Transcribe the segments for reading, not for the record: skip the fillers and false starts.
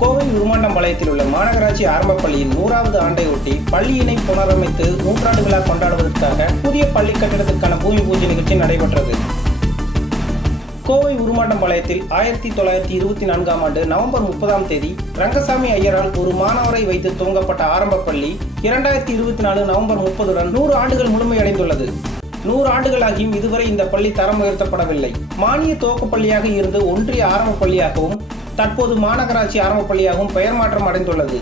கோவை உருமாண்டம்பாளையத்தில் உள்ள மாநகராட்சி ஆரம்பப் பள்ளியின் 100வது ஆண்டையொட்டி பள்ளியினை புனரமைத்து 100 விழா கொண்டாடுவதற்காக புதிய பள்ளி கட்டிடத்திற்கான பூமி பூஜை நிகழ்ச்சி நடைபெற்றது. கோவை உருமாண்டம்பாளையத்தில் 1924ஆம் ஆண்டு நவம்பர் 30ஆம் தேதி ரங்கசாமி ஐயரால் ஒரு மாணவரை வைத்து துவங்கப்பட்ட ஆரம்ப பள்ளி 2024 நவம்பர் 30உடன் 100 ஆண்டுகள் முழுமையடைந்துள்ளது. 100 ஆண்டுகளாகியும் இதுவரை இந்த பள்ளி தரம் உயர்த்தப்படவில்லை. மானிய துவக்க பள்ளியாக இருந்து ஒன்றிய ஆரம்ப பள்ளியாகவும் தற்போது மாநகராட்சி ஆரம்ப பள்ளியாகவும் பெயர் மாற்றம் அடைந்துள்ளது.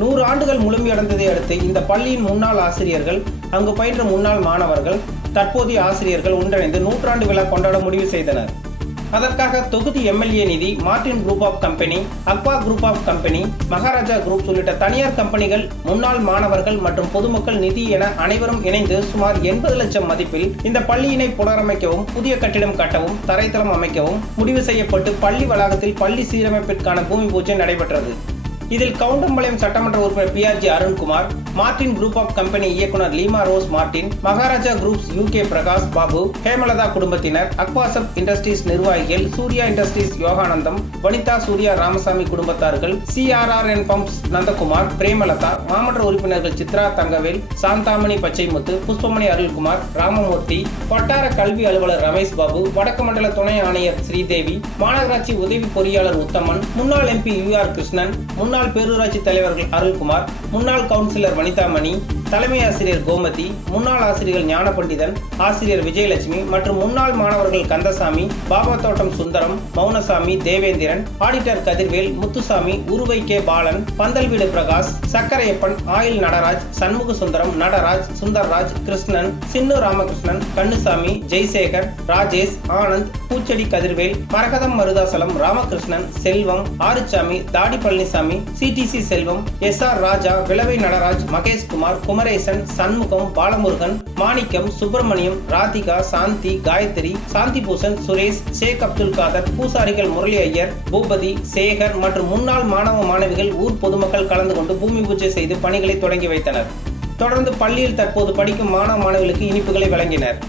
100 ஆண்டுகள் முழுமையடைந்ததை அடுத்து இந்த பள்ளியின் முன்னாள் ஆசிரியர்கள், அங்கு பயின்ற முன்னாள் மாணவர்கள், தற்போதைய ஆசிரியர்கள் ஒன்றிணைந்து 100 விழா கொண்டாட முடிவு செய்தனர். அதற்காக தொகுதி எம்எல்ஏ நிதி, Martin group of company, Aqua group of company, Maharaja group உள்ளிட்ட தனியார் கம்பெனிகள், முன்னாள் மாணவர்கள் மற்றும் பொதுமக்கள் நிதி என அனைவரும் இணைந்து சுமார் 80 லட்சம் மதிப்பில் இந்த பள்ளியினை புனரமைக்கவும், புதிய கட்டிடம் கட்டவும், தரைத்தளம் அமைக்கவும் முடிவு செய்யப்பட்டு பள்ளி வளாகத்தில் பள்ளி சீரமைப்பிற்கான பூமி பூஜை நடைபெற்றது. இதில் கவுண்டம்பாளையம் சட்டமன்ற உறுப்பினர் PRG Arunkumar, Martin group of company இயக்குனர் Lima Rose Martin, Maharaja groups UK Prakash Babu, Hemalatha குடும்பத்தினர், அக்வாசப் இண்டஸ்ட்ரீஸ் நிர்வாகிகள், சூர்யா இண்டஸ்ட்ரீஸ் யோகானந்தம், வனிதா சூர்யா ராமசாமி குடும்பத்தார்கள், CRRN பம்ப்ஸ் நந்தகுமார், பிரேமலதா, மாமன்ற உறுப்பினர்கள் சித்ரா தங்கவேல், சாந்தாமணி பச்சைமுத்து, புஷ்பமணி அருள்குமார், ராமமூர்த்தி, வட்டார கல்வி அலுவலர் ரமேஷ் பாபு, வடக்கு மண்டல துணை ஆணையர் ஸ்ரீதேவி, மாநகராட்சி உதவி பொறியாளர் உத்தமன், முன்னாள் MP UR கிருஷ்ணன், முன்னாள் பேரூராட்சி தலைவர்கள் அருள்குமார், முன்னாள் கவுன்சிலர் வனிதாமணி, தலைமை ஆசிரியர் கோமதி, முன்னாள் ஆசிரியர்கள் ஞான பண்டிதன், ஆசிரியர் விஜயலட்சுமி மற்றும் முன்னாள் மாணவர்கள் கந்தசாமி, பாபா தோட்டம் சுந்தரம், மௌனசாமி, தேவேந்திரன், ஆடிட்டர் கதிர்வேல், முத்துசாமி, உருவை கே பாலன், பந்தல்வீடு பிரகாஷ், சக்கரையப்பன், ஆயில் நடராஜ், சண்முக சுந்தரம், நடராஜ், சுந்தர்ராஜ், கிருஷ்ணன், சின்னு ராமகிருஷ்ணன், கண்ணுசாமி, ஜெய்சேகர், ராஜேஷ், ஆனந்த், பூச்செடி கதிர்வேல், மரகதம் மருதாசலம், ராமகிருஷ்ணன், செல்வம், ஆறுச்சாமி, தாடி பழனிசாமி, CTC செல்வம், SR ராஜா, விளவை நடராஜ், மகேஷ்குமார், குமரேசன், சண்முகம், பாலமுருகன், மாணிக்கம், சுப்பிரமணியம், ராதிகா, சாந்தி, காயத்ரி, சாந்திபூஷன், சுரேஷ், ஷேக் அப்துல் காதர், பூசாரிகள் முரளி ஐயர், பூபதி, சேகர் மற்றும் முன்னாள் மாணவ மாணவிகள், ஊர் பொதுமக்கள் கலந்து கொண்டு பூமி பூஜை செய்து பணிகளை தொடங்கி வைத்தனர். தொடர்ந்து பள்ளியில் தற்போது படிக்கும் மாணவ மாணவிகளுக்கு இனிப்புகளை வழங்கினர்.